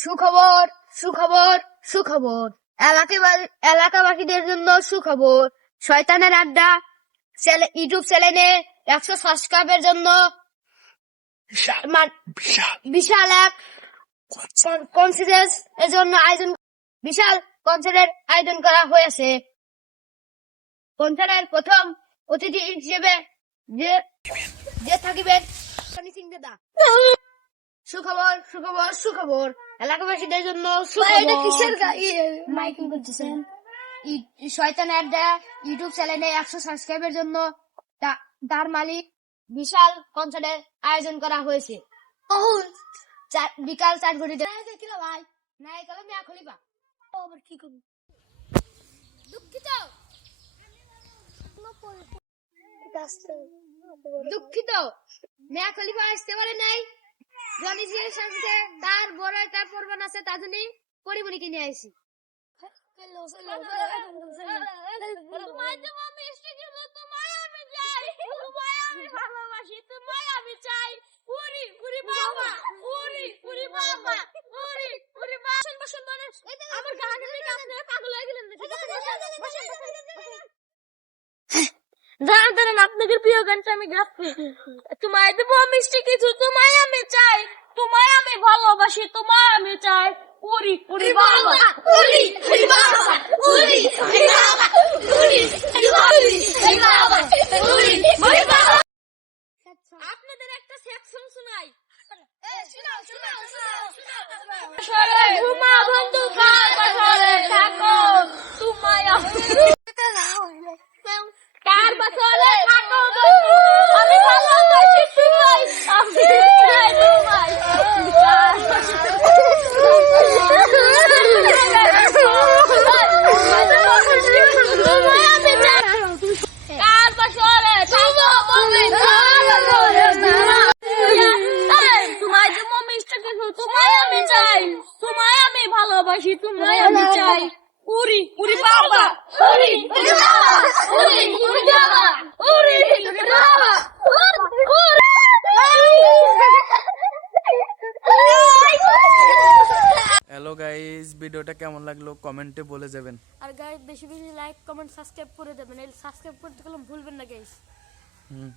সুখবর সুখবর সুখবর। এলাকা- এলাকাবাসীদের জন্য সুখবর। শয়তানের আড্ডা ইউটিউব চ্যানেলে একশো সাবস্ক্রাইবের জন্য বিশাল এক কনসিডেন্স এর জন্য আয়োজন বিশাল কনসার্টের আয়োজন করা হয়েছে। কনসার্টের প্রথম অতিথি হিসেবে যে যে থাকিবেন সনি সিং দাদা। সুখবর সুখবর সুখবর। এলাকাবাসীদের জন্য সুখবর। মাইকিং করতেছেন। শয়তান আড্ডা ইউটিউব চ্যানেলে একশো সাবস্ক্রাইবের জন্য তার মালিক বিশাল কনসার্টের আয়োজন করা হয়েছে। বিকাল চার ঘটিতে কিলো ভাই? নাই কলম মিয়া খলিফা। আবার কি করব? দুঃখিত। দুঃখিত। মিয়া খলিফা আসতে পারে নাই। জিয়ের সাথে তার বড় একটা প্রোগ্রাম আছে তার জন্য পরিমণি কিনে আইছি তোমায় তো আমি মিষ্টি দিব তোমায় আমি চাই তোমায় আমি ভালোবাসি তোমায় আমি চাই উরি উরি বাবা উরি উরি বাবা উরি উরি বাবা বসেন বসেন মানুষ আমার গানে দেখে আপনারা পাগল হয়ে গেলেন নাকি? বসেন, বসেন, বসেন। দাঁড়ান দাঁড়ান আপনাদের প্রিয় গানটা আমি গাচ্ছি তোমায় দেবো মিষ্টি কিছু তোমায় আমি চাই তোমায় আমি ভালোবাসি তোমায় আমি চাই। উরি উরি বাবা উরি উরি বাবা উরি উরি বাবা উরি উরি বাবা উরি উরি উরি বাবা। আপনাদের একটা সেকশন শোনাই। আসলে ঘুমা বন্ধু কার বছরে থাকো তোমায় কার বছরে থাকো বন্ধু আমি ভালোবাসি তোমায় আমি চাই তোমায় কার তোমায় আমি চাই কার বছরে থাকো বন্ধু কার বছরে তোমায় যে মিষ্টি কিছু তোমায় আমি চাই তোমায় আমি ভালোবাসি তোমায় আমি চাই। উরি উরি বাবা। উরি উরি বাবা। উরি উরি বাবা। উরি উরি বাবা। হ্যালো গাইস ভিডিওটা কেমন লাগল? কমেন্টে বলে যাবেন। আর গাইস বেশি বেশি লাইক কমেন্ট সাবস্ক্রাইব করে দেবেন। এই সাবস্ক্রাইব করতে গেলে ভুলবেন না গাইস হুম।